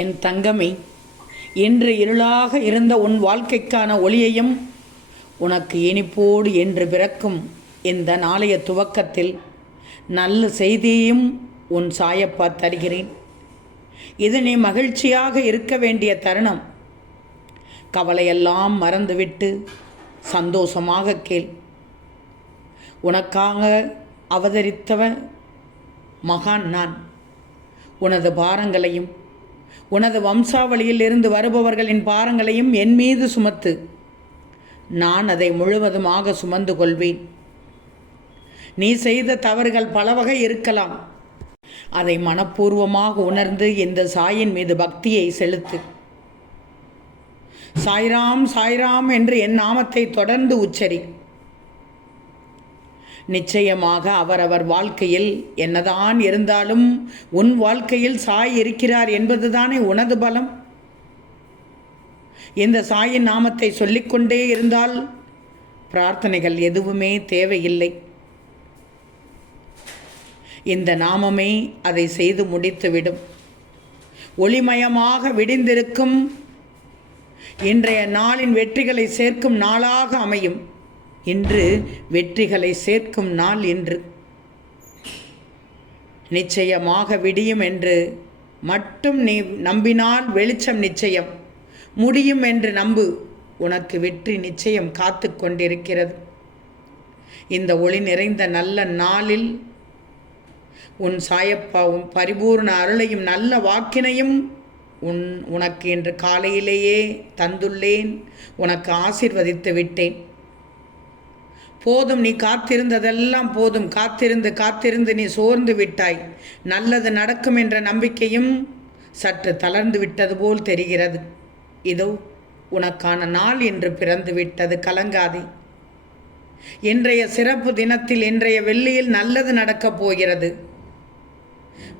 என் தங்கமே, இன்று இருளாக இருந்த உன் வாழ்க்கைக்கான ஒளியையும் உனக்கு இனிப்போடு என்று பிறக்கும் இந்த நாளைய துவக்கத்தில் நல்ல செய்தியையும் உன் சாயப்பா தருகிறேன். இது நீ மகிழ்ச்சியாக இருக்க வேண்டிய தருணம். கவலையெல்லாம் மறந்துவிட்டு சந்தோஷமாக கேள். உனக்காக அவதரித்தவ மகான் நான். உனது பாரங்களையும் உனது வம்சாவளியில் இருந்து வருபவர்களின் பாரங்களையும் என் மீது சுமத்து. நான் அதை முழுவதுமாக சுமந்து கொள்வேன். நீ செய்த தவறுகள் பல வகை இருக்கலாம். அதை மனப்பூர்வமாக உணர்ந்து இந்த சாயின் மீது பக்தியை செலுத்து. சாய்ராம் சாய்ராம் என்று என் நாமத்தை தொடர்ந்து உச்சரி. நிச்சயமாக அவரவர் வாழ்க்கையில் என்னதான் இருந்தாலும் உன் வாழ்க்கையில் சாய் இருக்கிறார் என்பதுதானே உனது பலம். இந்த சாயின் நாமத்தை சொல்லிக்கொண்டே இருந்தால் பிரார்த்தனைகள் எதுவுமே தேவையில்லை. இந்த நாமமே அதை செய்து முடித்துவிடும். ஒளிமயமாக விடிந்திருக்கும் இன்றைய நாளின் வெற்றிகளை சேர்க்கும் நாளாக அமையும். இன்று வெற்றிகளை சேர்க்கும் நாள் இன்று. நிச்சயமாக விடியும் என்று மட்டும் நீ நம்பினால் வெளிச்சம் நிச்சயம். முடியும் என்று நம்பு, உனக்கு வெற்றி நிச்சயம் காத்து கொண்டிருக்கிறது. இந்த ஒளி நிறைந்த நல்ல நாளில் உன் சாயப்பாவும் பரிபூர்ண அருளையும் நல்ல வாக்கினையும் உனக்கு இன்று காலையிலேயே தந்துள்ளேன். உனக்கு ஆசீர்வதித்து விட்டேன். போதும், நீ காத்திருந்ததெல்லாம் போதும். காத்திருந்து காத்திருந்து நீ சோர்ந்து விட்டாய். நல்லது நடக்கும் என்ற நம்பிக்கையும் சற்று தளர்ந்து விட்டது போல் தெரிகிறது. இதோ உனக்கான நாள் இன்று பிறந்து விட்டது. கலங்காதே. இன்றைய சிறப்பு தினத்தில், இன்றைய வெள்ளியில் நல்லது நடக்கப் போகிறது.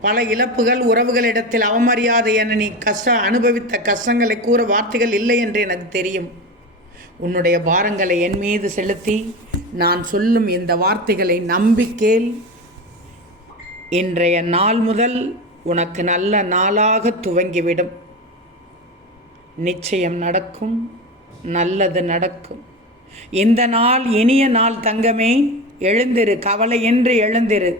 பல இழப்புகள், உறவுகளிடத்தில் அவமரியாதை என நீ அனுபவித்த கஷ்டங்களை கூற வார்த்தைகள் இல்லை என்று எனக்கு தெரியும். உன்னுடைய பாரங்களை என் மீது செலுத்தி நான் சொல்லும் இந்த வார்த்தைகளை நம்பிக்கேள். இன்றைய நாள் முதல் உனக்கு நல்ல நாளாக துவங்கிவிடும். நிச்சயம் நடக்கும், நல்லது நடக்கும். இந்த நாள் இனிய நாள் தங்கமே. எழுந்திரு, கவலையின்றி எழுந்திரு.